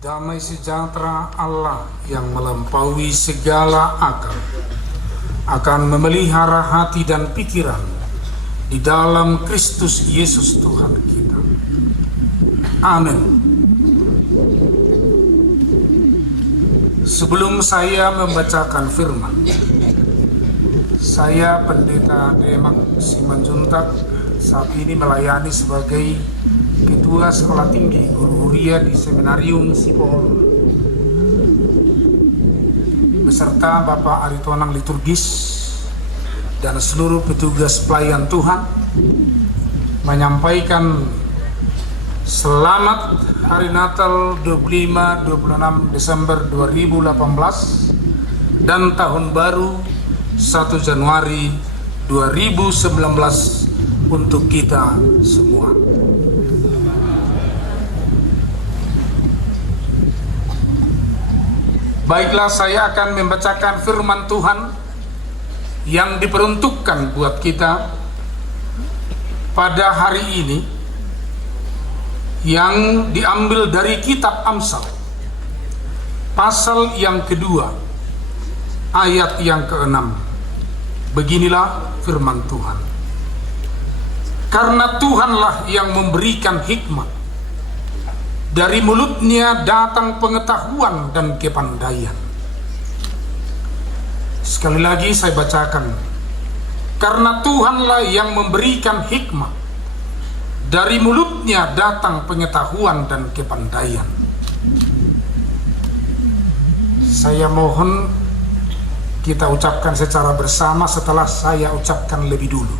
Damai sejahtera Allah yang melampaui segala akal akan memelihara hati dan pikiran di dalam Kristus Yesus Tuhan kita. Amin. Sebelum saya membacakan firman, saya Pendeta Demak Simanjuntak saat ini melayani sebagai Ketua Sekolah Tinggi Guru Huria di Seminarium Sipol beserta Bapak Aritonang Liturgis dan seluruh petugas pelayan Tuhan menyampaikan selamat Hari Natal 25-26 Desember 2018 dan Tahun Baru 1 Januari 2019 untuk kita semua. Baiklah, saya akan membacakan firman Tuhan yang diperuntukkan buat kita pada hari ini, yang diambil dari kitab Amsal pasal yang kedua ayat yang ke-6. Beginilah firman Tuhan. Karena Tuhanlah yang memberikan hikmat, dari mulutnya datang pengetahuan dan kepandaian. Sekali lagi saya bacakan. Karena Tuhanlah yang memberikan hikmat, dari mulutnya datang pengetahuan dan kepandaian. Saya mohon kita ucapkan secara bersama setelah saya ucapkan lebih dulu.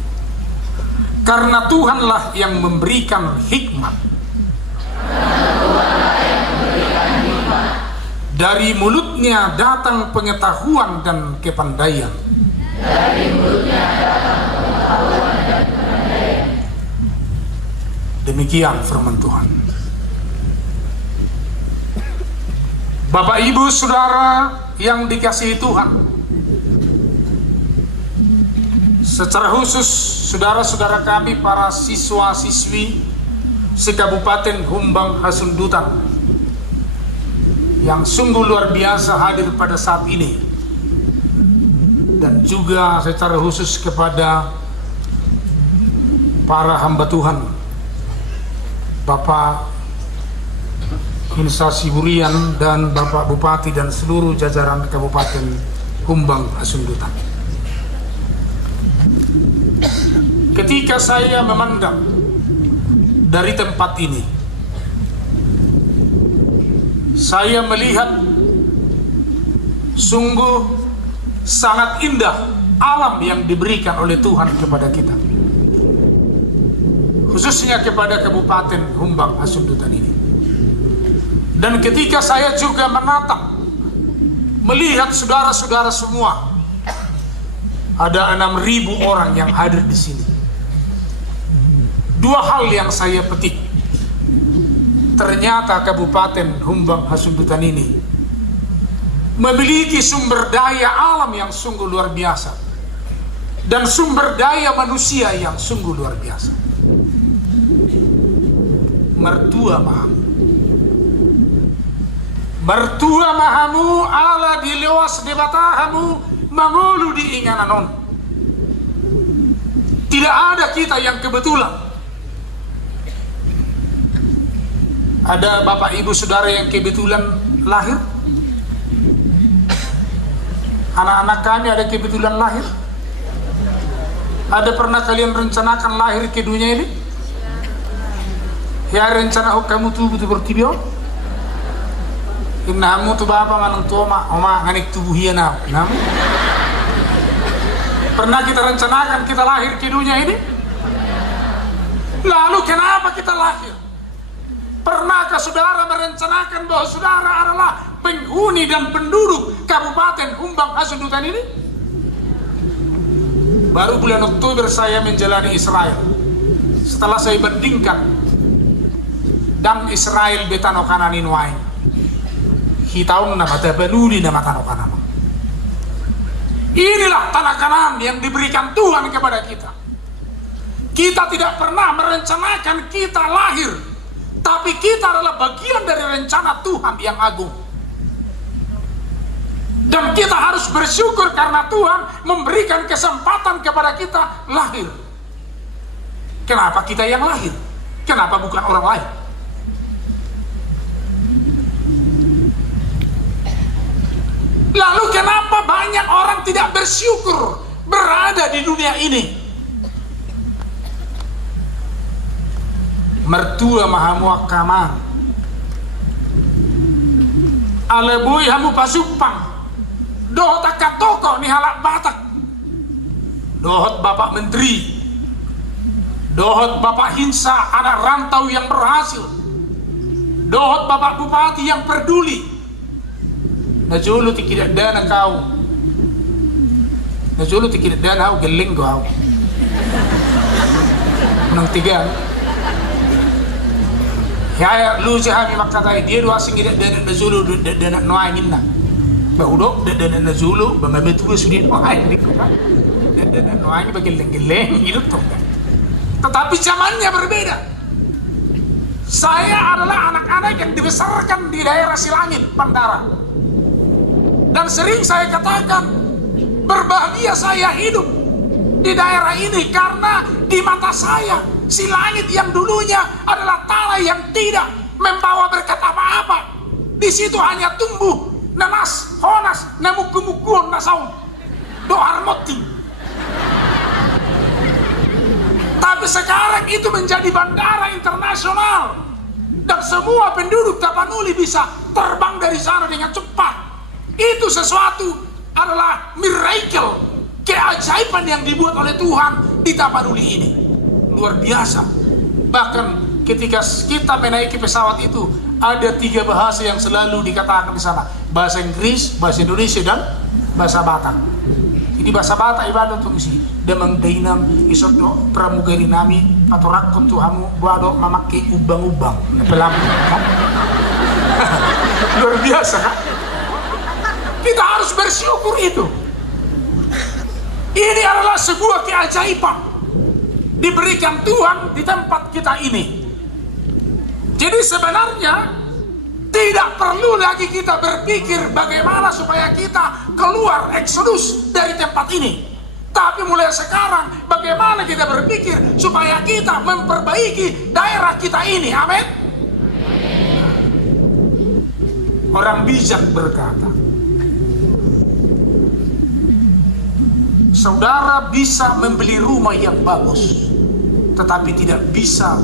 Karena Tuhanlah yang memberikan hikmat, dari mulutnya datang pengetahuan dan kepandaian. Dari mulutnya datang pengetahuan dan kepandaian. Demikian firman Tuhan. Bapak, Ibu, Saudara yang dikasihi Tuhan, secara khusus saudara-saudara kami para siswa-siswi se-Kabupaten Humbang Hasundutan yang sungguh luar biasa hadir pada saat ini, dan juga secara khusus kepada para hamba Tuhan, Bapak Insa Siburian dan Bapak Bupati dan seluruh jajaran Kabupaten Humbang Hasundutan. Ketika saya memandang dari tempat ini, saya melihat sungguh sangat indah alam yang diberikan oleh Tuhan kepada kita, khususnya kepada Kabupaten Humbang Hasundutan ini. Dan ketika saya juga menatap, melihat saudara-saudara semua, ada 6.000 orang yang hadir di sini. Dua hal yang saya petik. Ternyata Kabupaten Humbang Hasundutan ini memiliki sumber daya alam yang sungguh luar biasa dan sumber daya manusia yang sungguh luar biasa. Mertua mahamu, mertua mahamu ala dilewas debatahamu mangulu di ingananon. Tidak ada kita yang kebetulan. Ada Bapak Ibu Saudara yang kebetulan lahir? Anak-anak kami ada kebetulan lahir? Ada pernah kalian rencanakan lahir ke dunia ini? Ya rencana kamu tuh betul bertibio? Inamu tuh bapak manang tua oma nganik tubuh hiana. Namu? Pernah kita rencanakan kita lahir ke dunia ini? Lalu kenapa kita lahir? Pernahkah saudara merencanakan bahwa saudara adalah penghuni dan penduduk Kabupaten Humbang Hasundutan ini? Baru bulan Oktober saya menjalani Israel. Setelah saya bandingkan dan Israel betano kananin wain, hitaun nama tabaluli nama tanah kanan. Inilah tanah Kanaan yang diberikan Tuhan kepada kita. Kita tidak pernah merencanakan kita lahir, tapi kita adalah bagian dari rencana rencana Tuhan yang agung. Dan kita harus bersyukur karena Tuhan memberikan kesempatan kepada kita lahir. Kenapa kita yang lahir? Kenapa bukan orang lain? Lalu kenapa banyak orang tidak bersyukur berada di dunia ini? Mertua mahamu kamar alebui hamu pasupang dohot akat toko ni halak batak, dohot bapak menteri, dohot bapak hinsa anak rantau yang berhasil, dohot bapak bupati yang peduli. Najulu tidak dana kau, najulu tidak dana kau geling kau nang tiga. Ya lu sihami makatai dia dua sing tidak dana najulu dana noangin na baudok dana najulu bamabetu sudah noangin dana noangin bageleng-geleng itu tuh. Tetapi zamannya berbeda. Saya adalah anak-anak yang dibesarkan di daerah Silangit, Bandara. Dan sering saya katakan, berbahagia saya hidup di daerah ini karena di mata saya Silangit yang dulunya adalah tanah yang tidak membawa berkat apa-apa. Di situ hanya tumbuh nanas, honas, namuk-mukuan, nasaun, doharmoti. Tapi sekarang itu menjadi bandara internasional dan semua penduduk Tapanuli bisa terbang dari sana dengan cepat. Itu sesuatu adalah miracle, keajaiban yang dibuat oleh Tuhan di Tapanuli ini. Luar biasa. Bahkan ketika kita menaiki pesawat itu ada 3 bahasa yang selalu dikatakan di sana: bahasa Inggris, bahasa Indonesia, dan bahasa Batak. Ini bahasa Batak ibadah tuh isi demang dainam isodo pramugari nami patorakon tuhamu buado mamake ubang-ubang pelam. Luar biasa kan? Kita harus bersyukur itu. Ini adalah sebuah keajaiban diberikan Tuhan di tempat kita ini. Jadi sebenarnya tidak perlu lagi kita berpikir bagaimana supaya kita keluar eksodus dari tempat ini. Tapi mulai sekarang bagaimana kita berpikir supaya kita memperbaiki daerah kita ini. Amin. Orang bijak berkata, saudara bisa membeli rumah yang bagus, tetapi tidak bisa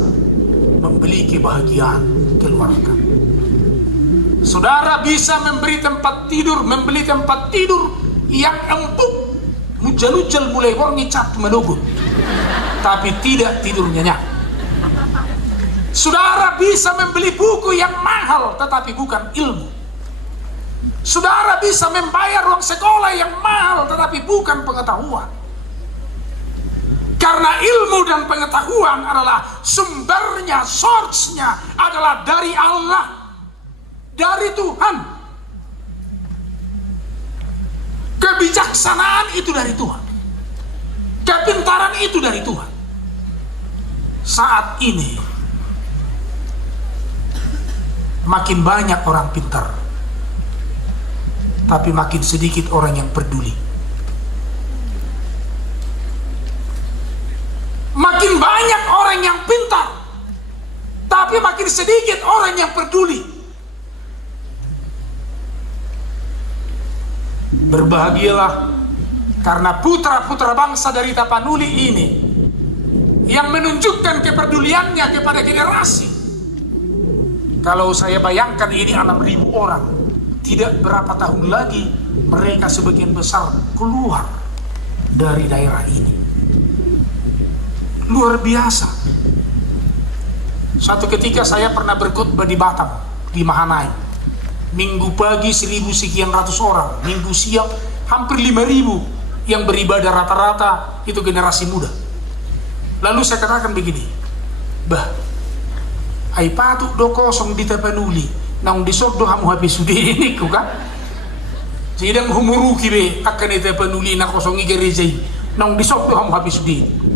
membeli kebahagiaan keluarga. Saudara bisa membeli tempat tidur yang empuk, mujal-ujal mulai warni cat menugut, tapi tidak tidur nyenyak. Saudara bisa membeli buku yang mahal, tetapi bukan ilmu. Saudara bisa membayar uang sekolah yang mahal, tetapi bukan pengetahuan. Karena ilmu dan pengetahuan adalah sumbernya, source-nya adalah dari Allah, dari Tuhan. Kebijaksanaan itu dari Tuhan. Kepintaran itu dari Tuhan. Saat ini makin banyak orang pintar, tapi makin sedikit orang yang peduli. Makin banyak orang yang pintar, tapi makin sedikit orang yang peduli. Berbahagialah karena putra-putra bangsa dari Tapanuli ini yang menunjukkan kepeduliannya kepada generasi. Kalau saya bayangkan ini 6.000 orang, tidak berapa tahun lagi mereka sebagian besar keluar dari daerah ini. Luar biasa. Suatu ketika saya pernah berkhotbah di Batam, di Mahanai. Minggu pagi 1.000 sekian ratus orang, minggu siang hampir 5.000 yang beribadah, rata-rata itu generasi muda. Lalu saya katakan begini, bah, ai patuk do kosong di Tapanuli, nang disoddo hamu habis sudah ini kan? Sidang humuruki be akan di Tapanuli na kosongi gerejai, nang disoddo hamu habis sudah.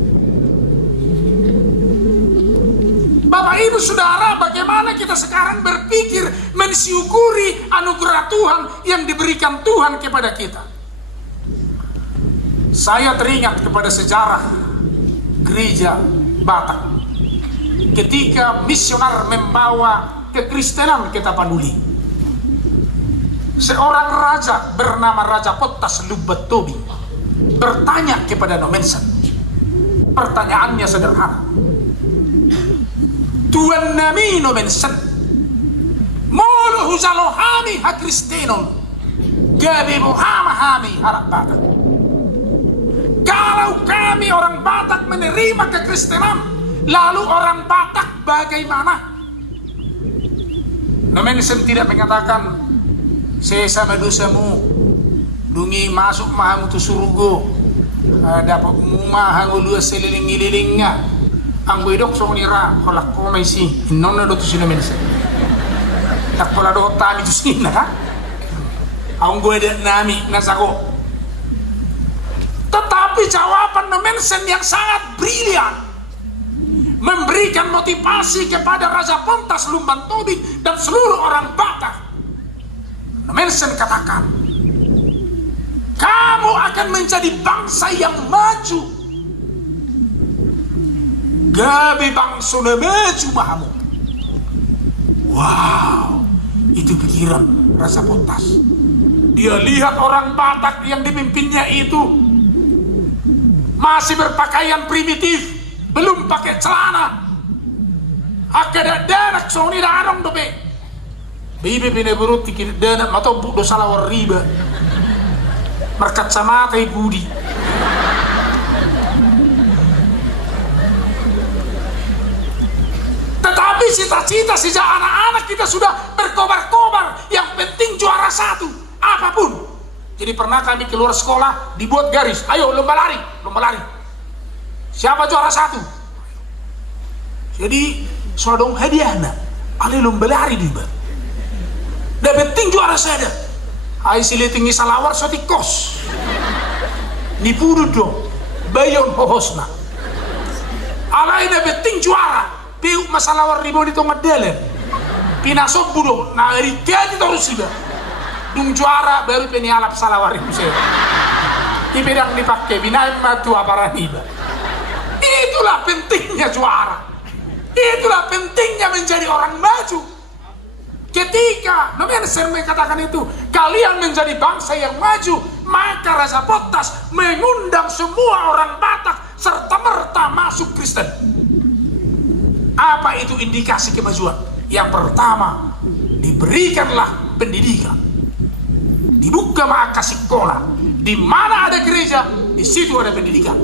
Bapak Ibu Saudara, bagaimana kita sekarang berpikir mensyukuri anugerah Tuhan yang diberikan Tuhan kepada kita. Saya teringat kepada sejarah gereja Batak ketika misioner membawa kekristenan ke Tapanuli. Seorang raja bernama Raja Pottas Lubatobi bertanya kepada Nommensen. Pertanyaannya sederhana. Tuan nami Nommensen, molo huzalohami ha kristenon, gabe bohamahami harap Batak. Kalau kami orang Batak menerima kekristenan, lalu orang Batak bagaimana? Nommensen tidak mengatakan, sesama dosamu, dungi masuk mahamu tu surugo, dapat mumah hangu dua seliling-ililingnya, ang bedok so nira, kolak ko may si, inon na do tu si Nommensen. Tak pala do tami tu sina, ha? Ang gue ada nami nasako. Tetapi jawaban Nommensen yang sangat brilian memberikan motivasi kepada Raja Pottas Lubatobi dan seluruh orang Batak. Nommensen katakan, kamu akan menjadi bangsa yang maju. Gabi bangsa na maju mahamu. Wow, itu pikiran Raja Pottas. Dia lihat orang Batak yang dipimpinnya itu masih berpakaian primitif, belum pakai celana. Akada danak soni darong dobe. Bibi pine burut tikir danak matau bu do salawar riba. Markat sama tai budi. Tetapi cita-cita sejak anak-anak kita sudah berkobar-kobar. Yang penting juara satu, apapun. Jadi pernah kami keluar sekolah, dibuat garis, ayo lomba lari, lomba lari. Siapa juara satu? Jadi sodong hadiah nak, ale lomba lari diba. Dah penting juara saya. Ai sile tinggi salawar soti kos. Ni puru dong, bayon hohosna. Alai dah penting juara, piu masalawar ribu di tongkat delen. Pinasok budo, na eri kadi terus siba. Dung juara baru penialap salawar itu saya. Di bidang dipakai binai matu aparaniba. Itulah pentingnya juara. Itulah pentingnya menjadi orang maju. Ketika Nommensen mengatakan itu, kalian menjadi bangsa yang maju, maka Raja Pottas mengundang semua orang Batak serta merta masuk Kristen. Apa itu indikasi kemajuan? Yang pertama, diberikanlah pendidikan. Dibuka maka sekolah, di mana ada gereja, di situ ada pendidikan.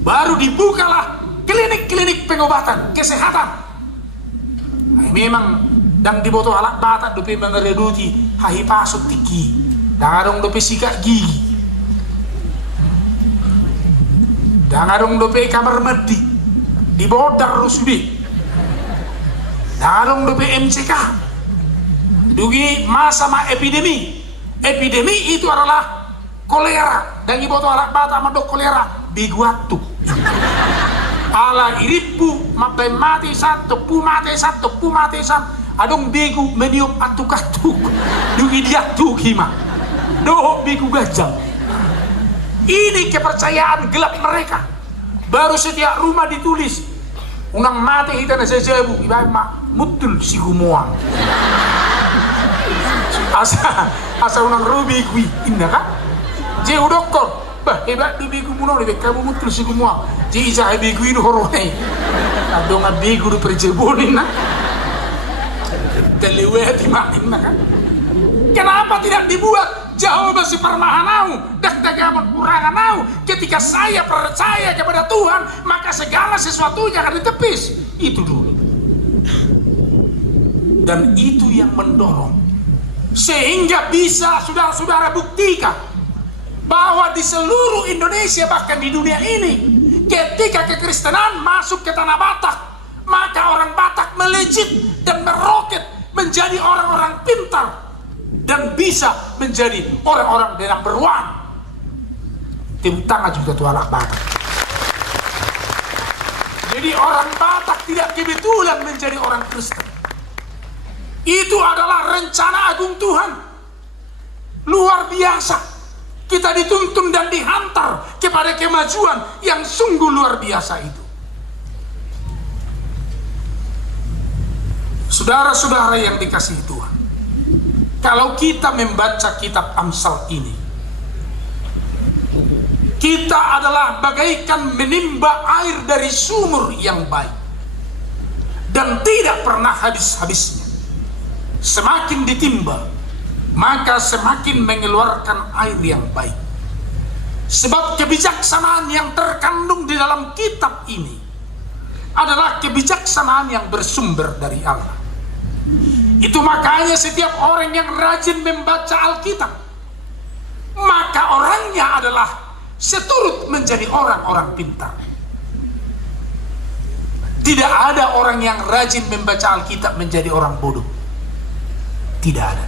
Baru dibukalah klinik-klinik pengobatan, kesehatan. Nah, memang dang diboto alat Batak dope mengereduti hahi pasuk tiki, dang adong dope sikat gigi, dang adong dope kamar mandi, dibodar rusbi, dang adong dope MCK. Dugi masa epidemi. Epidemi itu adalah kolera. Dan ibu alat Batak mandok kolera biguatu. Ala iripu mabai mati satu, pu mati satu, pu mati satu. Adong bigu meniup atuk-atuk. Dugi dia tukima. Doh bigu gajang. Ini kepercayaan gelap mereka. Baru setiap rumah ditulis, unang mati kita na sejebu ibarat mutul si gumuang. Asa unang rubi kui inna ka je udokon bah hebat di bigu muno de kamu mutul si gumuang je isa bigu ini horone adonga bigu du perjebulin na teleweti makin kan. Kenapa tidak dibuat jauh besi permahanau dak dagamon kuranganau? Ketika saya percaya kepada Tuhan, maka segala sesuatunya akan ditepis. Itu dulu. Dan itu yang mendorong sehingga bisa saudara-saudara buktikan bahwa di seluruh Indonesia, bahkan di dunia ini, ketika kekristenan masuk ke tanah Batak, maka orang Batak melejit dan meroket menjadi orang-orang pintar dan bisa menjadi orang-orang dengan beruang. Timtang juga tuh anak Batak. Jadi orang Batak tidak kebetulan menjadi orang Kristen. Itu adalah rencana agung Tuhan. Luar biasa. Kita dituntun dan dihantar kepada kemajuan yang sungguh luar biasa itu. Saudara-saudara yang dikasihi Tuhan, kalau kita membaca kitab Amsal ini, kita adalah bagaikan menimba air dari sumur yang baik dan tidak pernah habis-habisnya. Semakin ditimba, maka semakin mengeluarkan air yang baik. Sebab kebijaksanaan yang terkandung di dalam kitab ini adalah kebijaksanaan yang bersumber dari Allah. Itu makanya setiap orang yang rajin membaca Alkitab, maka orangnya adalah seturut menjadi orang-orang pintar. Tidak ada orang yang rajin membaca Alkitab menjadi orang bodoh. Tidak ada.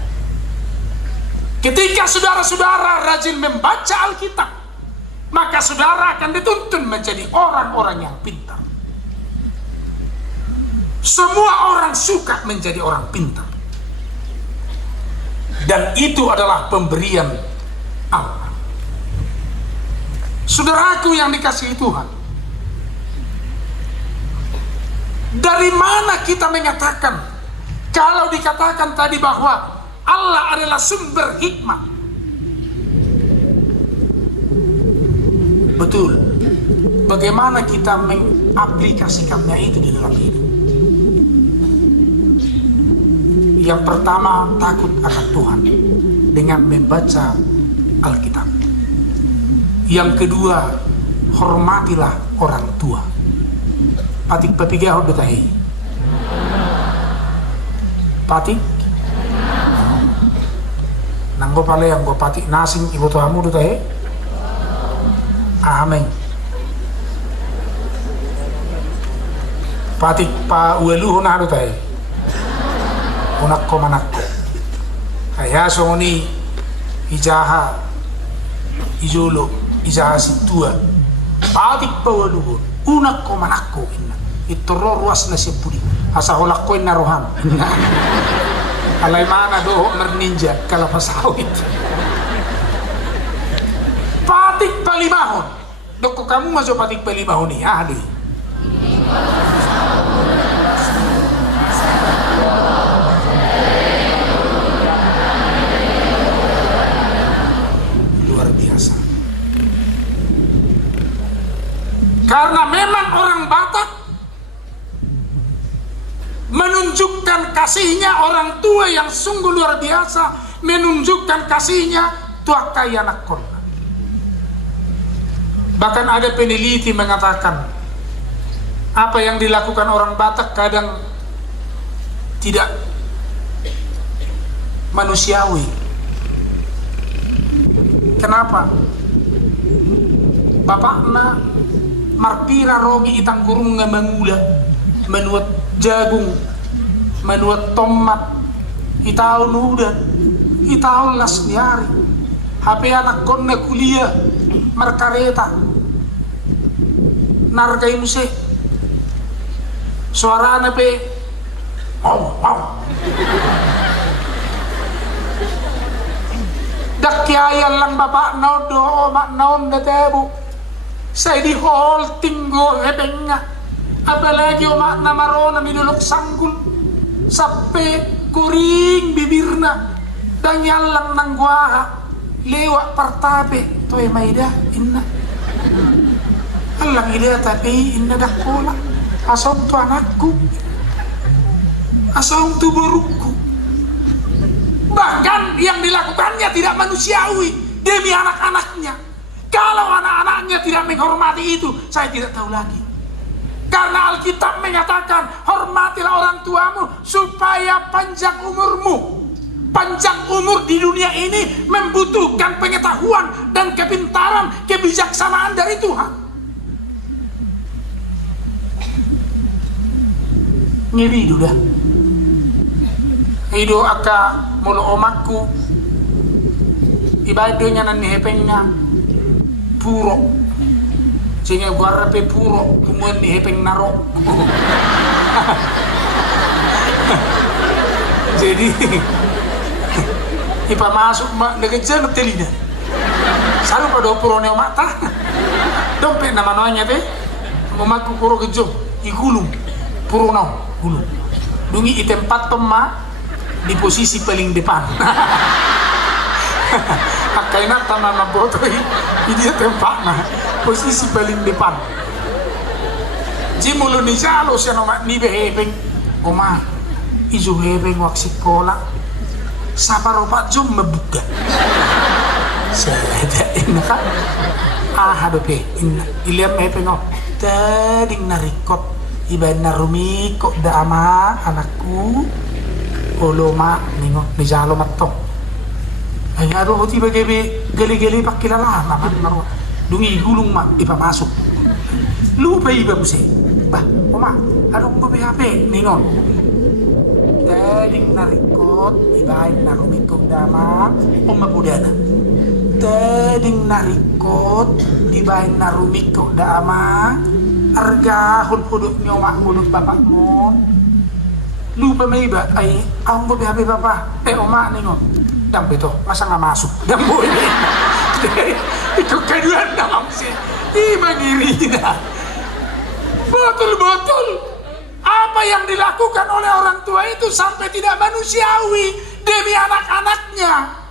Ketika saudara-saudara rajin membaca Alkitab, maka saudara akan dituntun menjadi orang-orang yang pintar. Semua orang suka menjadi orang pintar. Dan itu adalah pemberian Allah. Saudaraku yang dikasihi Tuhan, dari mana kita mengatakan, kalau dikatakan tadi bahwa Allah adalah sumber hikmah? Betul. Bagaimana kita mengaplikasikannya itu di dalam hidup? Yang pertama, takut akan Tuhan dengan membaca Alkitab. Yang kedua, hormatilah orang tua. Patik papigahod betahe. Patik nanggo pale yang go patik nasing ibu tuamu betahe. Amen. Patik pa uelu na betahe. Unakko manakko kaya songoni ijaha ijolo ijaha situa patik pawaluhon unakko manakko inna itoro ruas na sepudi asa holakko inna roham alay mana doho merninja kalapasawit patik palimahon doko kamu masuk patik palimahon ni ahli karena memang orang Batak menunjukkan kasihnya orang tua yang sungguh luar biasa, menunjukkan kasihnya tua kaya anak korban. Bahkan ada peneliti mengatakan apa yang dilakukan orang Batak kadang tidak manusiawi. Kenapa? Bapakna marpira rogi itang gurung nga mangula manuat jagung manuat tomat itaw nuda itaw las niari hape anak kon na kuliah markareta nargay muse suara na pe wow dakyayan lang bapak naon do mak naon na tebo saya di hall tinggo hebengnya apalagi omak na marona minulok sanggul sampai kuring bibirna dan yalang nang guaha lewat partape toy maida inna alang ida tapi inna dakola asong tu anakku asong tu burukku bahkan yang dilakukannya tidak manusiawi demi anak-anaknya. Kalau anak-anaknya tidak menghormati itu, saya tidak tahu lagi. Karena Alkitab menyatakan, hormatilah orang tuamu supaya panjang umurmu. Panjang umur di dunia ini membutuhkan pengetahuan dan kepintaran, kebijaksanaan dari Tuhan. Ngiri dah. Hidup aka mulu omakku, ibadahnya nan hepengnya. Puro sehingga gua rapi puro kemudian di hepeng naro Jadi ipa masuk mak ngejar telina. Saru pada purone mata. Dompet nama namanya teh. Memaku puro gejong, igulung, puro nau, gulung. Dungi i tempat pema di posisi paling depan. Akaina tanah boto ini tempatnya posisi paling depan. Jimulu ni jalo siya nomak ni behebeng, oma, ijo hebeng wak sekolah, saparo pak jom membuka. Saya inaka, hadope, iliam hebeng oh. Tading narikot iba narumiko da ama anakku olo ma ningo ni jalo matto ay aro tiba gebe gali-gali pakilala naman naro dungi gulung ma ipa masuk lupa iba muse bah oma adong gobe hape ningon tading narikot iba narumiko da ama oma budana tading narikot dibain narumiko da ama arga huduk nyomak huduk bapakmu lupa may iba ay ang bobe habi papa oma ningo dam beto masa nggak masuk dam boy itu keduaan dam sih iba ngiri betul apa yang dilakukan oleh orang tua itu sampai tidak manusiawi demi anak-anaknya.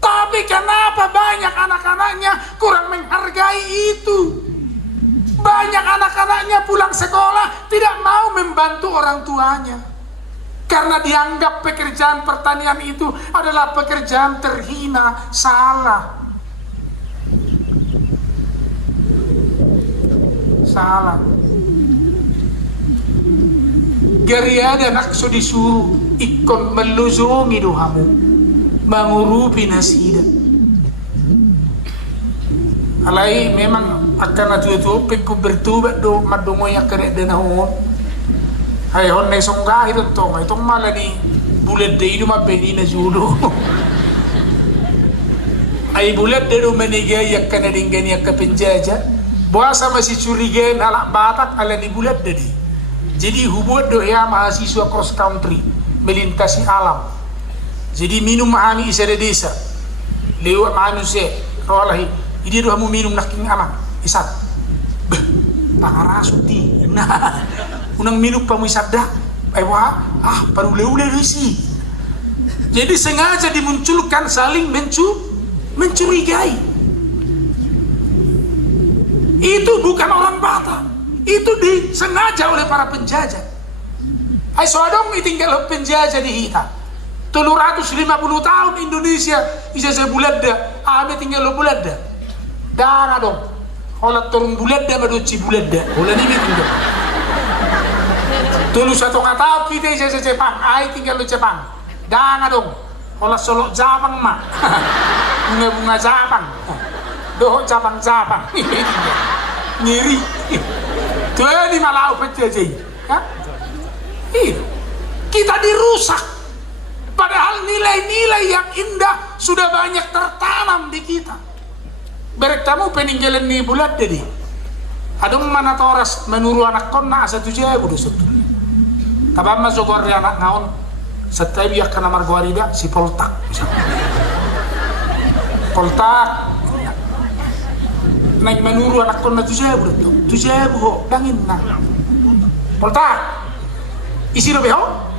Tapi kenapa banyak anak-anaknya kurang menghargai itu? Banyak anak-anaknya pulang sekolah tidak mau membantu orang tuanya. Karena dianggap pekerjaan pertanian itu adalah pekerjaan terhina, salah. Salah. Gari ada nak so disuruh ikon meluzungi dohamu. Mengurupi nasida alai memang akan atu pekku bertubat do madongo yang kere denahon hai honne songa itu tong itu malah ni bulat de itu mabeni na judo ai bulat de do menega yak kana dinggan yak penjaja buasa masih curiga alak batak ala ni bulat de jadi hubungan do ya mahasiswa cross country melintasi alam. Jadi minum mahami isa de desa lewat manusia rawalahi ini doa mu minum naking anak isat pangarasuti nah unang minum pamu isat dah baru lewat sih jadi sengaja dimunculkan saling mencurigai itu bukan orang Batak itu disengaja oleh para penjajah ay soadong itinggal penjajah di hita 350 tahun Indonesia ijazah buladda ame tinggal lo buladda dana dong holat turun buladda madoci buladda hola ni bitu tulu satu kata kita ijazah Jepang ai tinggal lo Jepang dana dong hola solok Jepang ma bunga Jepang doh Jepang ngiri tuh di Malau penjajah kan kita dirusak. Padahal nilai-nilai yang indah sudah banyak tertanam di kita. Bertamu peninggalan ni bulat jadi. Adung mana toras menuru anak konna asa tujaya budu setu. Tabam mazogor anak naon setiap yak kana margwarida si poltak. Poltak. Naik menuru anak konna tujaya budu. Tujaya buho dangin na. Poltak. Isi lo beho?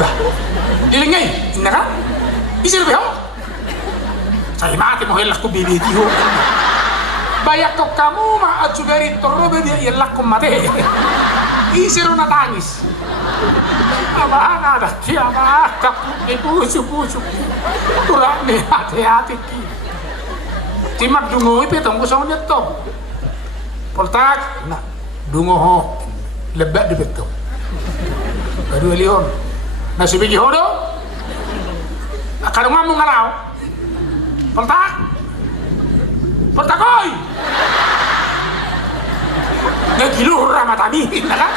Bah, dilingai, inna kan? Isi lebih ho? Saya mati mau helak ko bibi ho. Bayak ko kamu ma atsugari torobe dia helak ko mate. Isi ro natangis. Abang ada kiama tak ibu-ibu. Kurang nih hati-hati ki. Timak dungo ipe tong ko sa nyeto. Poltak, na dungo ho. Lebak di beto. Kedua lion nasi biji hodo akan ngomong ngarau Poltak oi ngegiluh ramatami kan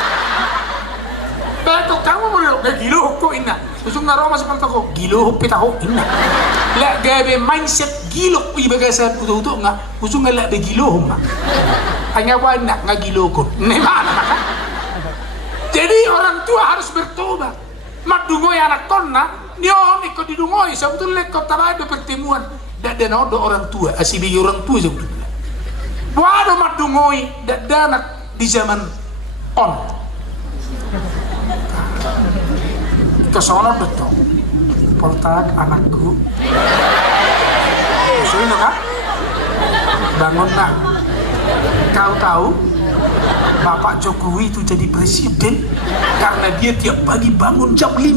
betul kamu mau ngegiluh ko inna usung naro masuk Poltak giluh pitaho inna la gabe mindset giluh ibaga sa puto nga usung ngala be giluh nga hanya wana ngagiluh ko ne mana kan jadi orang tua harus bertobat. Madungoi anak konna, nyon ikut didungoi sebetulnya kau tahu ada pertemuan. Dan ada orang tua, asibigi orang tua sebetulnya. Waduh madungoi dan anak di zaman on. Kesono betul. Portak anakku. Sudah kan? Bangun nak. Kau tahu Bapak Jokowi itu jadi presiden karena dia tiap pagi bangun jam 5.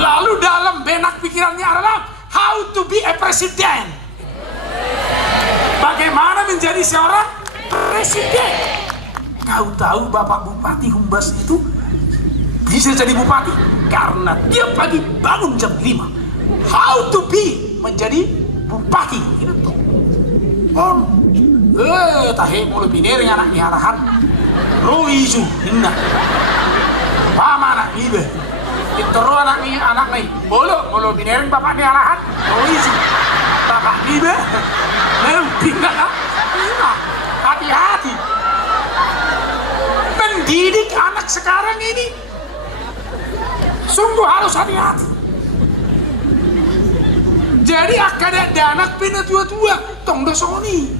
Lalu dalam benak pikirannya adalah how to be a president. Bagaimana menjadi seorang presiden. Kau tahu Bapak Bupati Humbas itu bisa jadi bupati karena tiap pagi bangun jam 5. How to be menjadi bupati gitu. Oh, tahe mulai binering anak ni arahan. Roisu hinna. Pama anak ni be. Itero anak ni bolo binering bapak ni arahan. Roisu. Bapak ni be. Pindah. Hati-hati. Mendidik anak sekarang ini sungguh harus hati-hati. Jadi akan ada anak pindah tua-tua tong dosoni.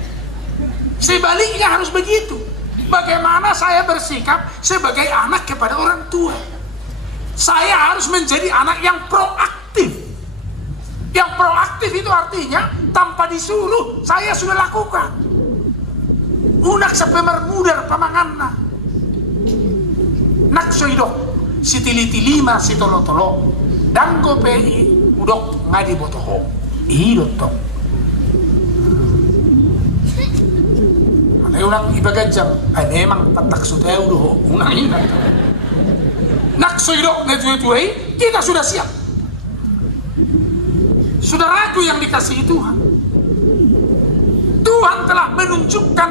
Sebaliknya harus begitu. Bagaimana saya bersikap sebagai anak kepada orang tua? Saya harus menjadi anak yang proaktif. Yang proaktif itu artinya tanpa disuruh saya sudah lakukan. Unak sepemer mudar pamanganna. Nak soidok sitiliti-lima sitolo-tolo danggo pei udok ngadi botoho. Idot tong. Anay unang ibagajang ay memang patak sudah udah unang ina. Nak soidok na tuwe-tuwe kita sudah siap. Saudaraku yang dikasihi Tuhan. Tuhan telah menunjukkan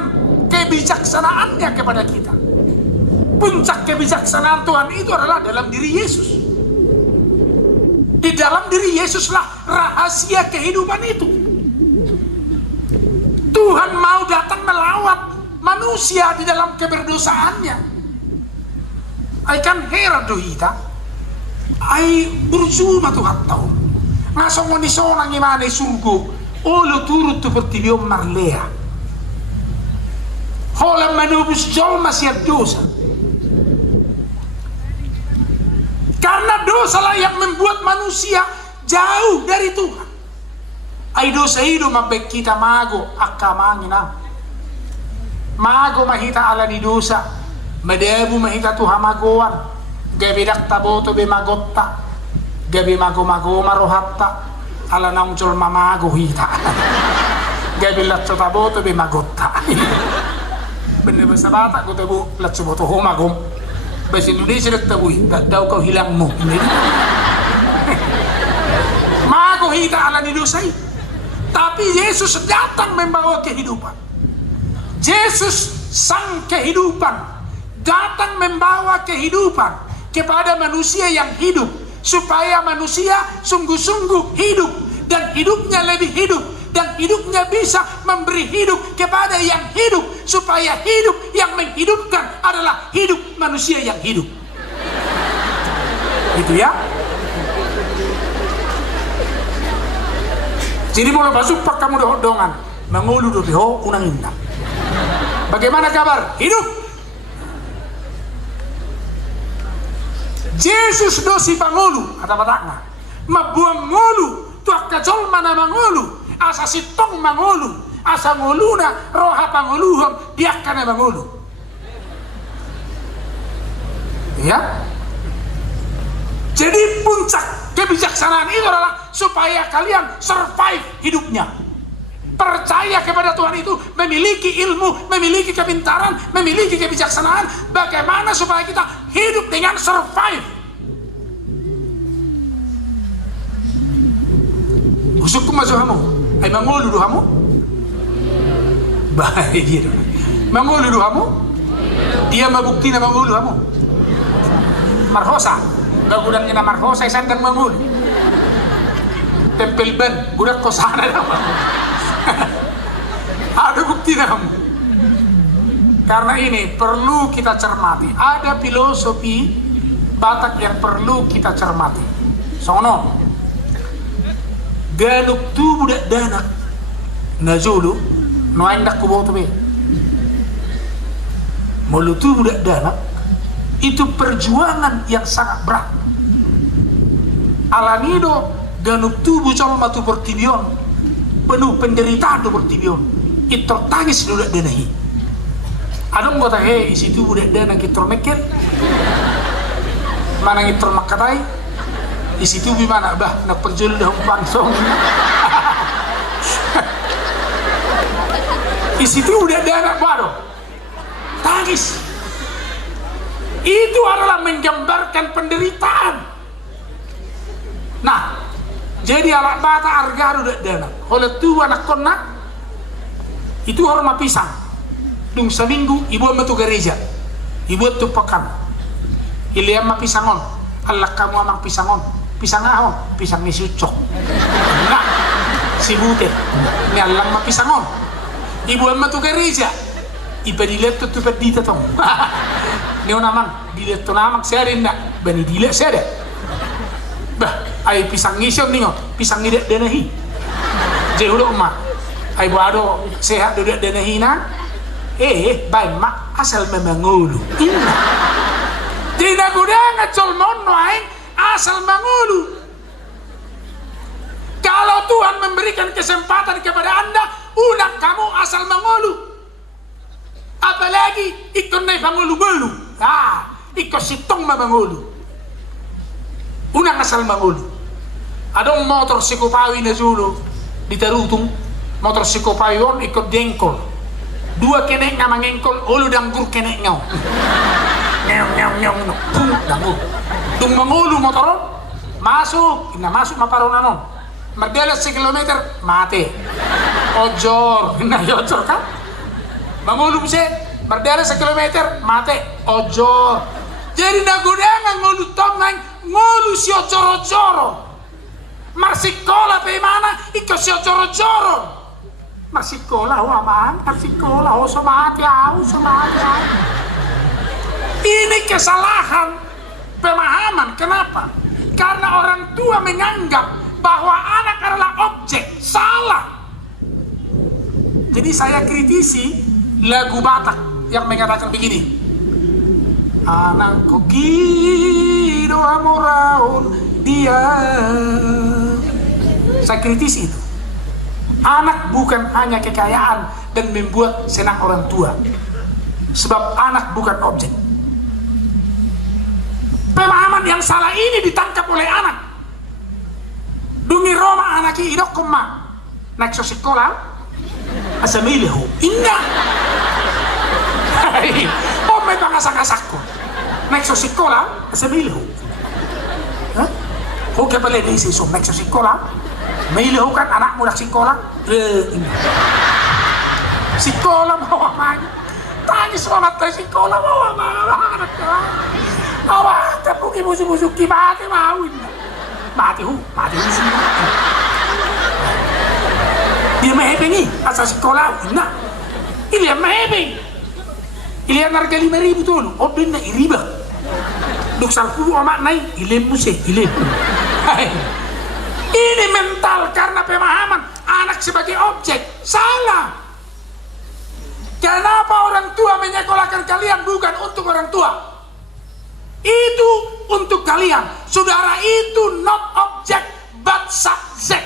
kebijaksanaannya kepada kita. Puncak kebijaksanaan Tuhan itu adalah dalam diri Yesus. Di dalam diri Yesuslah rahasia kehidupan itu. Tuhan mau datang melawat manusia di dalam keberdosaannya. Ai kan herado hita. Ai bersuma Tuhan tahu. Ngasong sonang imane sungguh. Olo turut seperti dia marlea. Hola manubus jol masih dosa. Karena dosa lah yang membuat manusia jauh dari Tuhan. Ay dosa itu mabek kita mago akamangina. Mago mahita ala di dosa. Madebu mahita Tuhan magoan. Gabi daktaboto be magotta. Gabi mago marohatta. Ala naungcol mamago hita. Gabi latsotaboto be magotta. Bener bahasa Batak ko tabo latsoboto ho magom. Bahasa Indonesia nagtaboy, daw kau hilang mo. Mago hita ala ni dosay. Tapi Yesus datang membawa kehidupan. Yesus sang kehidupan datang membawa kehidupan kepada manusia yang hidup, supaya manusia sungguh-sungguh hidup dan hidupnya lebih hidup. Dan hidupnya bisa memberi hidup kepada yang hidup, supaya hidup yang menghidupkan adalah hidup manusia yang hidup. Itu ya. Jadi mulai masuk pak kamu dohodongan mengulu dobeho unang indah. Bagaimana kabar? Hidup. Yesus dosi pangulu kata patangna. Mabuang ngulu tuak kacol mana mangulu. Asa sitong mangulu, asa nguluna roha panguluhom diakan mangulu. Ya. Jadi puncak kebijaksanaan itu adalah supaya kalian survive hidupnya. Percaya kepada Tuhan itu memiliki ilmu, memiliki kepintaran, memiliki kebijaksanaan. Bagaimana supaya kita hidup dengan survive. Usukku masuk kamu. Ay mangulu do kamu? Baik dia. Mangulu do kamu? Dia mabukti na mangulu kamu. Marhosa. Gagudan niya na marhosa isang kang mangulu. Tempel ban, gudak ko sana naman. Ada bukti na kamu. Karena ini perlu kita cermati. Ada filosofi Batak yang perlu kita cermati. Sono ganuk tu budak danak najulu no aindak kubo tu be. Mulu tu budak danak itu perjuangan yang sangat berat. Alanido ganuk tu bucal matu bertibion penuh penderitaan tu bertibion. Itu tangis budak danahi. Adong kota isi tu budak danak itu mekir. Mana itu makatai? Di situ gimana bah nak penjul dah pangsong. Di situ udah ada anak baru tangis. Itu adalah menggambarkan penderitaan. Nah, jadi alat bata arga udah ada. Oleh tu anak kona itu hormat pisang. Dung seminggu ibu metu gereja, ibu tu pekan. Iliam ma pisangon, Allah kamu amang pisangon. Pisang ahon, pisang ni sucok. Enggak, si butir. Ni alang ma pisangon. Ibu amma tu gereja. Iba diletto tu perdita tong. Ni namang diletto namang sere ndak, bani dilet sere. Bah, ay pisang ngisyon ningo, pisang ni denahi. Je ulo ma. Ay buado sehat dudak denahi na. Bay mak asal memangulu. Inna. Tidak gudang ngacol mono ay asal mengulu. Kalau Tuhan memberikan kesempatan kepada Anda, unak kamu asal mengulu. Apalagi ikut naik mengulu-ngulu. Ikut sitong mengulu. Unak asal mengulu. Ada motor sikopawi na zulu ditarutung. Motor sikopawi on ikut dengkol. Dua kenek nga mangengkol, ulu danggur kenek ngaw. Nyong no. Pum danggur. Dung mengulu motor masuk, masuk maparonanon. Merdelas 1 kilometer mati. Ojor, ojor kan? Mengulu bisa, merdelas 1 kilometer mati. Ojor. Jadi nagodangan ngulu tongan, ngulu si ojor-ojoro. Marsikola pe mana? Iko si ojor-ojoro. Marsikola ho aman, marsikola ho somati au, somati au. Ini kesalahan pemahaman. Kenapa? Karena orang tua menganggap bahwa anak adalah objek. Salah. Jadi saya kritisi lagu Batak yang mengatakan begini. Anakku kido amoraun dia. Saya kritisi itu. Anak bukan hanya kekayaan dan membuat senang orang tua. Sebab anak bukan objek. Pemahaman yang salah ini ditangkap oleh anak. Dungi Roma anaki idok koma naik sekolah asamileho inna. Oh may pangasak-asakko naik sekolah asamileho. Huwag ka pala naisisong naik sekolah maileho kan anak mo nak sekolah. Sekolah mawaman tangis wamat tayo sekolah mawaman anak ka. Awak tepuki musuh-musuh mati mawin. Mati semua. Dia mahepeng asal sekolah. Nah, ini yang mahepeng. Ini yang harga 5.000 tuh. Odin na iriba. Duk salku amak naik. Ilim musik, ilim. Ini mental karena pemahaman anak sebagai objek. Salah. Kenapa orang tua menyekolahkan kalian bukan untuk orang tua? Itu untuk kalian. Saudara itu not object but subject.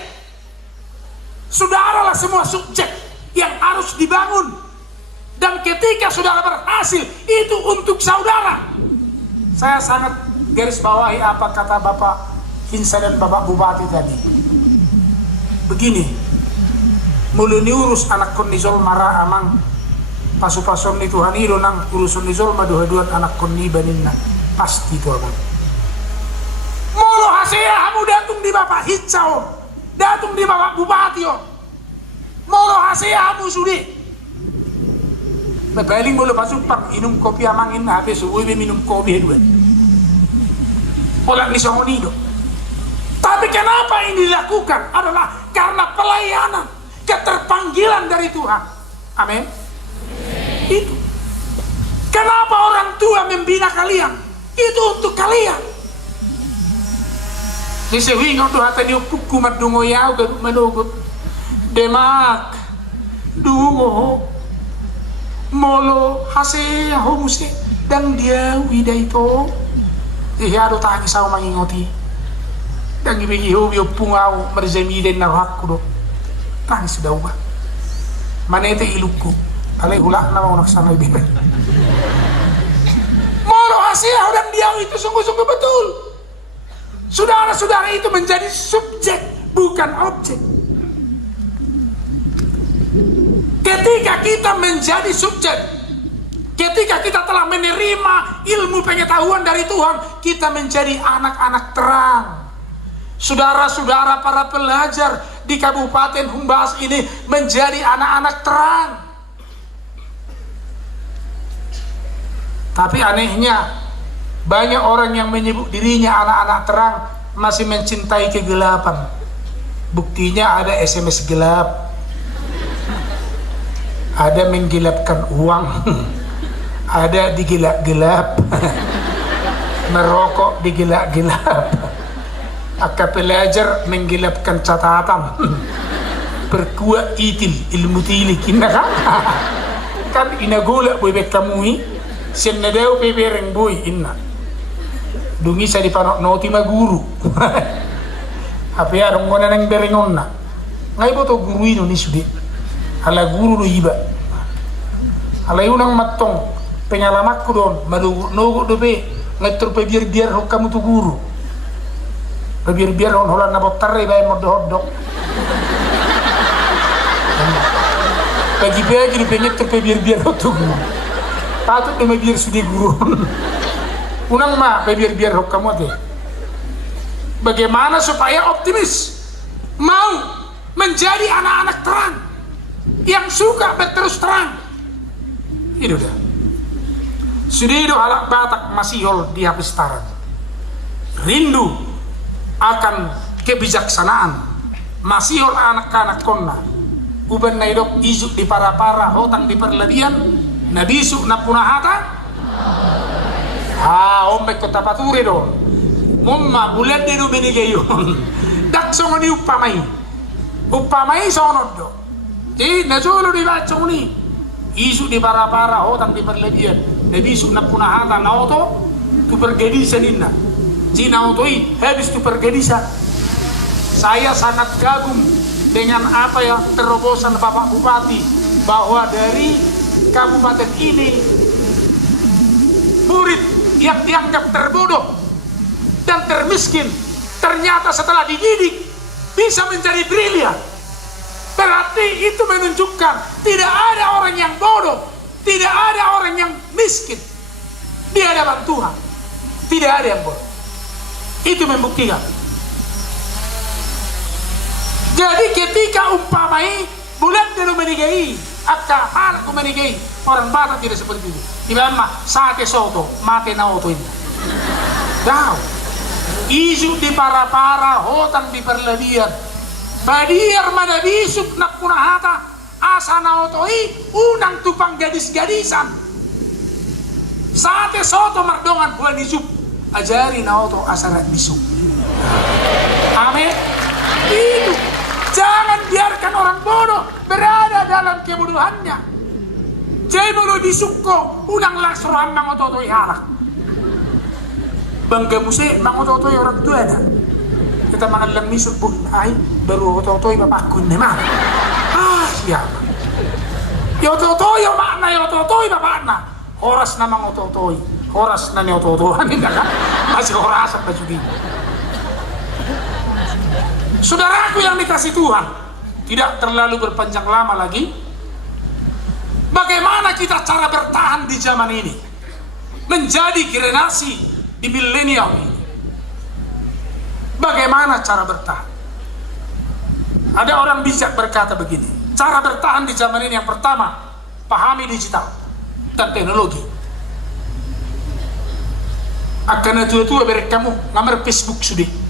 Saudaralah semua subjek yang harus dibangun. Dan ketika saudara berhasil, itu untuk saudara. Saya sangat garis bawahi apa kata Bapak Hinsa dan Bapak Bupati tadi. Begini, muluni urus anak kondisol marah amang pasu-pason ni Tuhan ilo nang urusun nizol maduhaduan anak konni baninna. Pasti itu abang. Molo hasia kamu datung di Bapak Hitsao, datung di Bapak Bupati on. Molo hasia kamu sudi. Babaling molo pasupang inum kopi amangin habis suwi minum kopi dua. Pola ni songonido. Tapi kenapa ini dilakukan adalah karena pelayanan, keterpanggilan dari Tuhan. Amin. Itu. Kenapa orang tua membina kalian? Itu untuk kalian. Bisa wingo tuh hata ni puku madungo yau ke manugut. Demak dungo molo hase homuse dan dia wida itu. Ihado tangi saw mangingoti. Dan ibigi ho yo pungau marzemi den na hakku do. Tangi sudah ubah. Manete ilukku. Alai hulak nama unak sana ibig. Molo hasil dan dia itu sungguh-sungguh betul. Saudara-saudara itu menjadi subjek, bukan objek. Ketika kita menjadi subjek, ketika kita telah menerima ilmu pengetahuan dari Tuhan, kita menjadi anak-anak terang. Saudara-saudara para pelajar di Kabupaten Humbas ini menjadi anak-anak terang. Tapi anehnya, banyak orang yang menyebut dirinya anak-anak terang masih mencintai kegelapan. Buktinya ada SMS gelap, ada menggelapkan uang, ada digelap-gelap, merokok digelap-gelap, akak pelajar menggelapkan catatan, perkuat itil ilmu tilik, kan inagula bebek kamui. Senadeu pepereng boy inna dungi sa di panok noti maguru api arong ngona nang berengon na ngai boto guru ino ni sudi ala guru do iba ala unang matong pengalamak ko don madugo nogo do be ngatur pe biar ho kamu tu guru pe biar on holan na botarre bay mo do hodok pagi-pagi di pengetur pe biar ho tu guru patut dia biar sudi guru. Unang ma biar kamu deh. Bagaimana supaya optimis, mau menjadi anak-anak terang yang suka berterus terang. Itu dah. Sudah itu halak batak masihol di hapestaran. Rindu akan kebijaksanaan. Masihol anak-anak konna. Uban naidok izuk di para-para hotang di perlebihan. Nabisu na punahata ombe ko tapature do mumma bulat de do benigayon dak songo ni upamai sono do ti na jolo di bacco ni isu di para-para hotang di perlebihan nabisu na punahata na auto tu pergedisa ninna ji na auto habis tu pergedisa. Saya sangat kagum dengan apa yang terobosan Bapak Bupati bahwa dari kabupaten ini murid yang dianggap terbodoh dan termiskin ternyata setelah dididik bisa menjadi brilian. Berarti itu menunjukkan tidak ada orang yang bodoh, tidak ada orang yang miskin di hadapan Tuhan, tidak ada yang bodoh. Itu membuktikan. Jadi ketika umpamai bulan dulu menigai akka hal ko manigay orang bata tidak seperti itu. Iba ma sate soto mate na auto ini. Daw. Isu di para-para hotang di perlebihan. Badiar mana bisuk nak punahata asa na auto unang tupang gadis-gadisan. Sate soto mardongan bulan isuk ajari na auto asa na bisuk. Amin. Itu. Jangan biarkan orang bodoh berada dalam kebodohannya. Jai bolo disukko unang langsung mang ototoi halak. Bangga musik mang ototoi orang tua ada. Kita mangalang misuk pun ay baru ototoi bapakku memang. Siapa? Ya ototoi ya makna ya ototoi bapakna. Horas namang ototoi. Horas nani ototohan ini kan? Masih horasan baju gini. Saudaraku yang dikasih Tuhan, tidak terlalu berpanjang lama lagi. Bagaimana kita cara bertahan di zaman ini, menjadi generasi di milenial ini? Bagaimana cara bertahan? Ada orang bijak berkata begini, cara bertahan di zaman ini yang pertama, pahami digital dan teknologi. Akan tua-tua berek kamu ngamar Facebook sudah.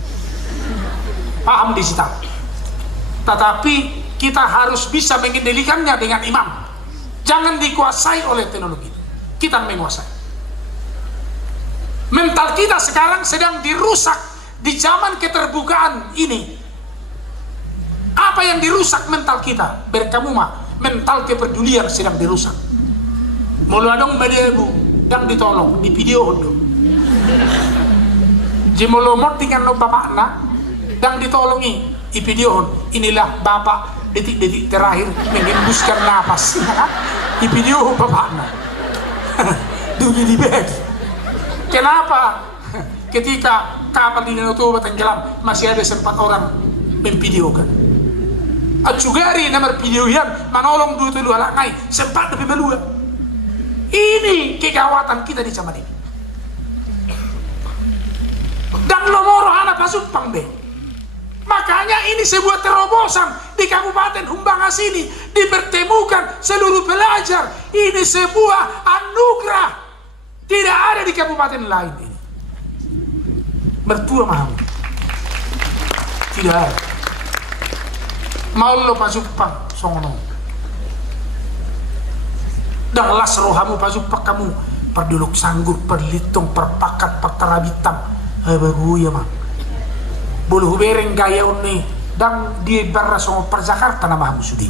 Paham digital, tetapi kita harus bisa mengendalikannya dengan iman. Jangan dikuasai oleh teknologi. kita menguasai. Mental kita sekarang sedang dirusak di zaman keterbukaan ini. Apa yang dirusak mental kita? Berkamu mah mental kepedulian sedang dirusak. Mulu adong badebu dan ditolong di video itu. Jemolo mot dengan no bapakna dan ditolongi di video. Inilah bapak detik-detik terakhir mengembuskan napas di video bapakna. Dugi di bed. Kenapa? Ketika kapal di Danau Toba tenggelam masih ada 4 orang memvideokan. At sugari nomor video yan manolong dua tulu alakai sempat lebih belua. Ini kegawatan kita di zaman ini. Dan nomor anak pasumpang deh. Makanya ini sebuah terobosan di Kabupaten Humbangas ini dipertemukan seluruh pelajar. Ini sebuah anugerah. Tidak ada di kabupaten lain ini. Mertua mau. Tidak ada. Mau lo pasumpang songono. Dan las rohamu pasumpang kamu perduluk sanggur, perlitung, perpakat, perterabitang. Baguya mah. Bulu bereng gaya oni dan di barra songo per Jakarta nama sudi.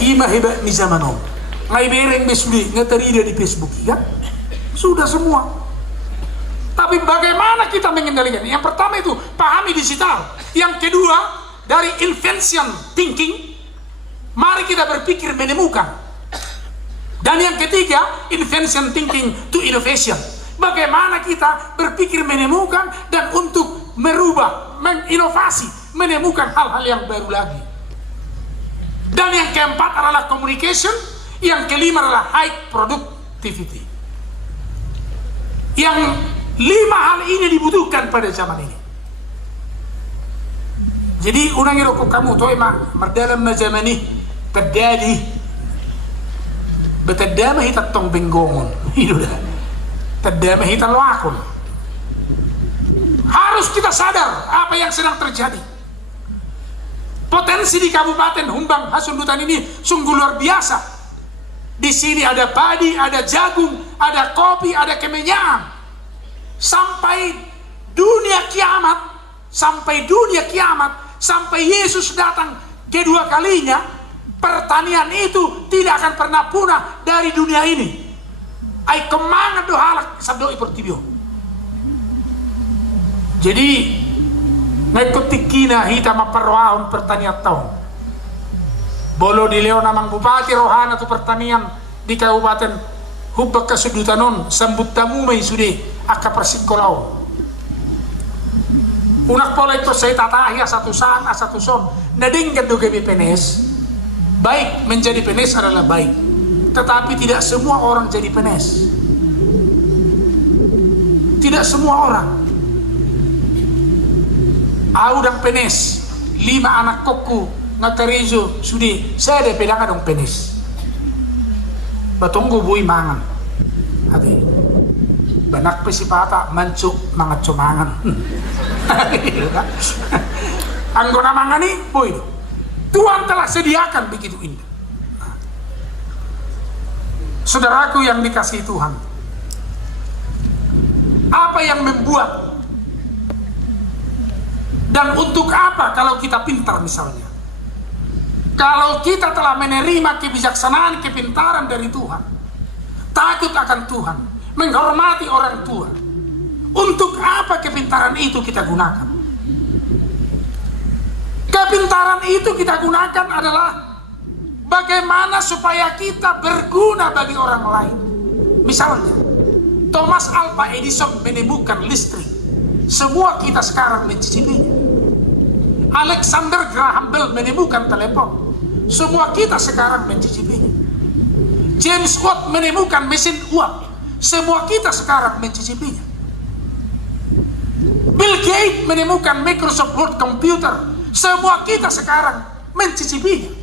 Ima hebat ni zamano. Ngai bereng besudi ngatari dia di Facebook kan? Sudah semua. Tapi bagaimana kita mengendalikan? Yang pertama itu pahami digital. Yang kedua dari invention thinking, mari kita berpikir menemukan. Dan yang ketiga invention thinking to innovation. Bagaimana kita berpikir menemukan dan untuk merubah, menginovasi, menemukan hal-hal yang baru lagi. Dan yang keempat adalah communication, yang kelima adalah high productivity. Yang 5 hal ini dibutuhkan pada zaman ini. Jadi unangi rokok kamu toh emang merdalam zaman ini terjadi betadama hitat tong benggongon itu dah. Terdamai hitam loakun. Harus kita sadar apa yang sedang terjadi. Potensi di Kabupaten Humbang Hasundutan ini sungguh luar biasa. Di sini ada padi, ada jagung, ada kopi, ada kemenyan. Sampai dunia kiamat, sampai Yesus datang kedua kalinya, pertanian itu tidak akan pernah punah dari dunia ini. Ay kemangat do halak sabdo iportibio. Jadi ngikut tikina hita maparwaon pertanian tahun. Bolo di leo namang bupati rohana tu pertanian di Kabupaten Humbang Kasudutanon sambut tamu may sudi aka persingkolao. Unak pola itu saya tatahya satu son nadingkan do gabi penes. Baik menjadi penes adalah baik. Tetapi tidak semua orang jadi penes. Tidak semua orang. Audang penes 5 anak kokku ngakarizo sudi saya ada pelangan dong penes. Batonggo bui mangan. Hati. Banak pesipata mancuk mangat cumangan. Anggona mangani boy. Tuhan telah sediakan begitu indah. Saudaraku yang dikasihi Tuhan, apa yang membuat dan untuk apa kalau kita pintar misalnya? Kalau kita telah menerima kebijaksanaan, kepintaran dari Tuhan, takut akan Tuhan, menghormati orang tua, untuk apa kepintaran itu kita gunakan? Kepintaran itu kita gunakan adalah bagaimana supaya kita berguna bagi orang lain. Misalnya, Thomas Alva Edison menemukan listrik. Semua kita sekarang mencicipinya. Alexander Graham Bell menemukan telepon. Semua kita sekarang mencicipinya. James Watt menemukan mesin uap. Semua kita sekarang mencicipinya. Bill Gates menemukan Microsoft Word Computer. Semua kita sekarang mencicipinya.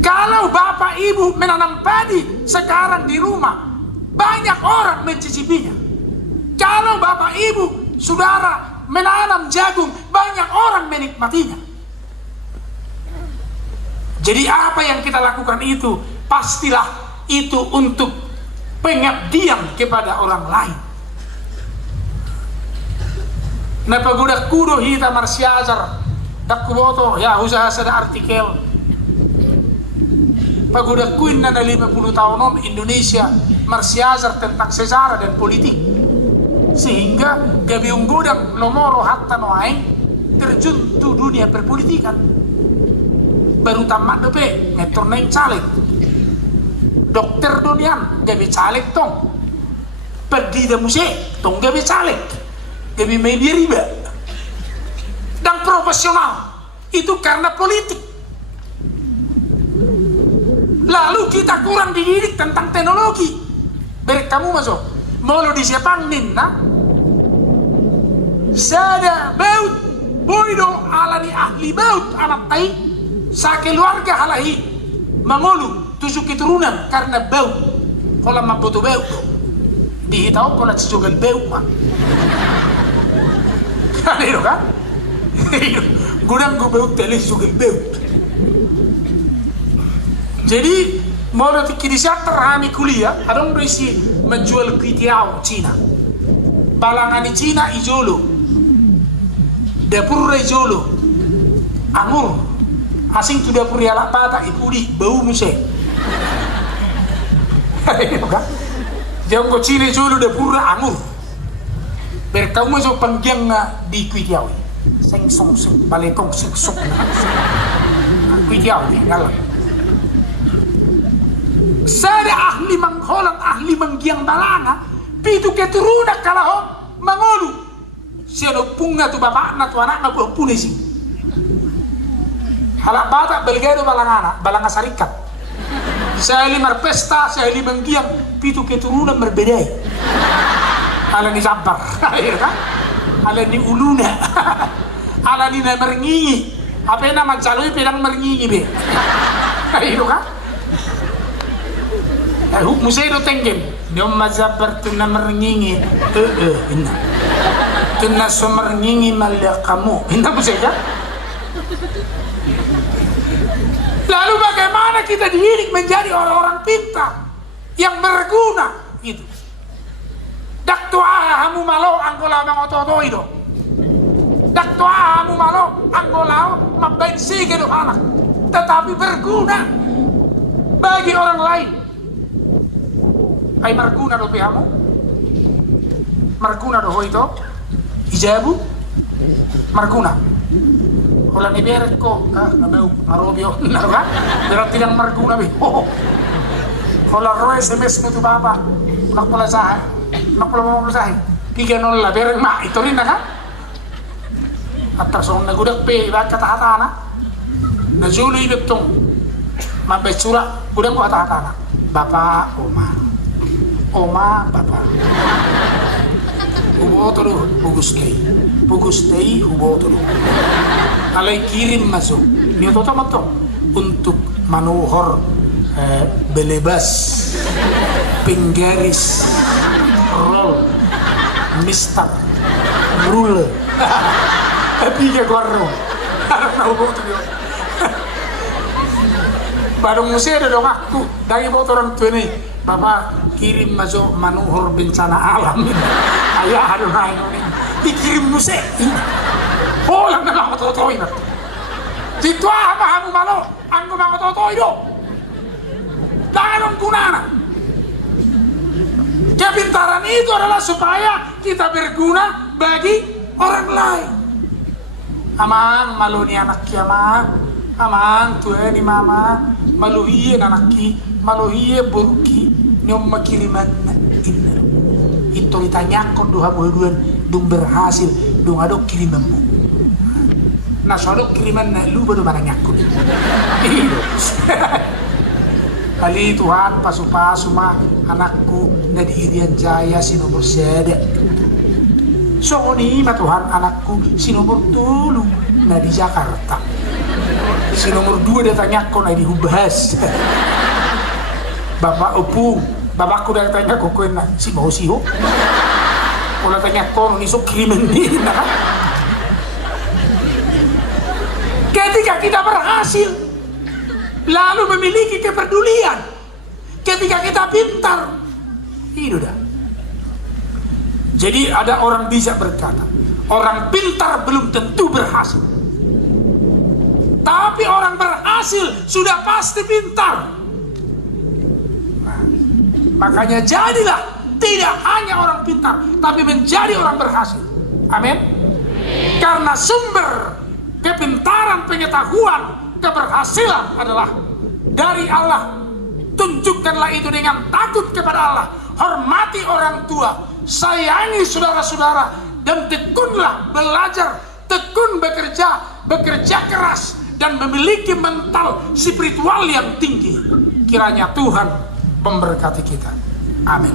Kalau bapak ibu menanam padi sekarang di rumah, banyak orang mencicipinya. Kalau bapak ibu saudara menanam jagung, banyak orang menikmatinya. Jadi apa yang kita lakukan itu pastilah itu untuk pengabdian kepada orang lain. Na pagoda kudo hita marsiajar dakuboto ya usaha sada artikel pagoda kuin na 50 tahun Indonesia marsiajar tentang sejarah dan politik, sehingga gabi unggodang nomoro hatta noain terjun tu dunia perpolitikan. Baru tamat dope ngetor naik caleg dokter donian gabi caleg tong pergi da musik tong gabi caleg gabi media riba dan profesional itu karena politik. Lalu kita kurang dididik tentang teknologi. Berek kamu masuk molo di siapang ninna sada baut boido alani ahli baut anak tai sa keluarga halahi mangolu tusuk keturunan karena baut kolam maboto baut dihitau kola cijogal baut mah kan kan gudang go baut telis cijogal baut. Jadi mau nanti kini siapa terhami kuliah, ada orang isi menjual kuitiao Cina, balangan di Cina ijolo, dapur ijolo, anggur, asing tu dapur yalak bata ipudi bau musik. Jangan kau Cina ijolo dapur anggur, berkau masuk panggiang di kuitiao, seng song seng balekong seng sok, kuitiao ni ngalah. Sada ahli mangholang ahli manggiang balanga pitu keturunan kalahong mangolu siano punga tu bapak na tu anak na buang punisi halak bata belgado balanga sarikat saya limar pesta saya manggiang pitu keturunan berbeda ala ni sabar ala ni uluna ala ni na merengingi apa yang nama caloi pedang merengingi be itu kan. Musay do tenggem nyom mazabar tunna merengingi inna tunna so merengingi malia kamu inna musay kan. Lalu bagaimana kita dididik menjadi orang-orang pintar yang berguna gitu. Dak toa hamu malo anggola mangototo itu dak toa hamu malo anggola mabain sige do anak tetapi berguna bagi orang lain. Ay marguna do pihamu marguna do hoito ijabu marguna hola ni berko nabeu marobio narga berarti yang marguna be hola roe SMS tu baba nak pula mau sahe 3-0 la bereng ma itu rin na atas on nagudak pe ba kata-kata na juli betong mabay sura gudang ko kata-kata bapak Oma bapak hubo tulu pugustei hubo tulu alay kirim masuk niyo to untuk manuhor belebas penggaris roll mister rule tapi ya guarro harap na hubo tulu baru musim ada dong aku dari orang tua ini bapak kirim masuk manuhor bencana alam ayah aduh ini dikirim musik oh yang nak toto ini situ apa kamu malu aku mau toto itu jangan guna kepintaran itu adalah supaya kita berguna bagi orang lain. Amang malu ni anak kiamang amang tuh ni mama maluhiye anakki maluhiye buruki nyom makiriman inna itu ditanyakon doha bodohan dung berhasil dung adok kirimanmu nah sodok kiriman na lu baru mana nyakon kali Tuhan pasu-pasu mah anakku na di Irian Jaya si nomor sede so ni ma Tuhan anakku si nomor 3 na di Jakarta si nomor 2 datanya kau na di Hubas bapak opung bapakku dah tanya kau na si mau siho kalau tanya kau ni so kiriman ni nah ketika kita berhasil lalu memiliki kepedulian ketika kita pintar. Itu dah. Jadi ada orang bijak berkata, orang pintar belum tentu berhasil. Tapi orang berhasil sudah pasti pintar. Nah, makanya jadilah tidak hanya orang pintar, tapi menjadi orang berhasil. Amin. Karena sumber kepintaran, pengetahuan, keberhasilan adalah dari Allah. Tunjukkanlah itu dengan takut kepada Allah, hormati orang tua, sayangi saudara-saudara, dan tekunlah belajar, tekun bekerja keras, dan memiliki mental spiritual yang tinggi. Kiranya Tuhan memberkati kita. Amin.